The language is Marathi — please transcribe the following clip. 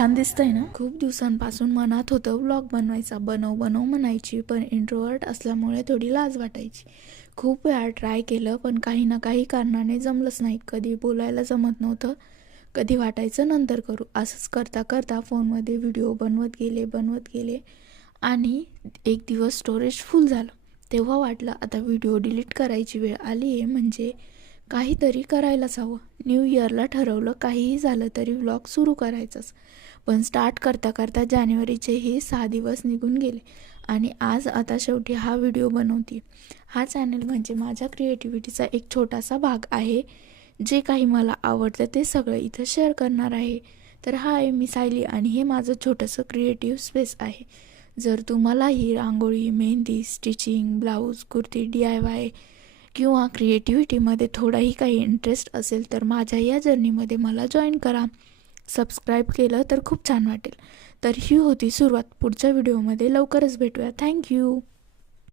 छान दिसतंय ना। खूप दिवसांपासून मनात होतं व्लॉग बनवायचा, बनव म्हणायची, पण इंट्रोवर्ट असल्यामुळे थोडी लाज वाटायची। खूप वेळा ट्राय केलं, पण काही ना काही कारणाने जमलंच नाही। कधी बोलायला जमत नव्हतं, कधी वाटायचं नंतर करू। असंच करता करता फोनमध्ये व्हिडिओ बनवत गेले आणि एक दिवस स्टोरेज फुल झालं। तेव्हा वाटलं आता व्हिडिओ डिलीट करायची वेळ आली आहे, म्हणजे काहीतरी करायलाच हवं। न्यू इयरला ठरवलं काहीही झालं तरी व्लॉग सुरू करायचाच। पण स्टार्ट करता करता जानेवारीचेही 6 दिवस निघून गेले आणि आज आता शेवटी हा व्हिडिओ बनवते। हा चॅनल म्हणजे माझ्या क्रिएटिव्हिटीचा एक छोटासा भाग आहे। जे काही मला आवडतं ते सगळं इथं शेअर करणार आहे। तर हाय, मी सायली आणि हे माझं छोटंसं क्रिएटिव्ह स्पेस आहे। जर तुम्हालाही rangoli, mehndi, stitching, blouse, kurti, DIY किंवा क्रिएटिव्हिटीमध्ये थोडाही काही इंटरेस्ट असेल तर माझ्या या जर्नीमध्ये मला जॉईन करा। सबस्क्राईब केलं तर खूप छान वाटेल। तर ही होती सुरुवात। पुढच्या व्हिडिओमध्ये लवकरच भेटूया। थँक्यू।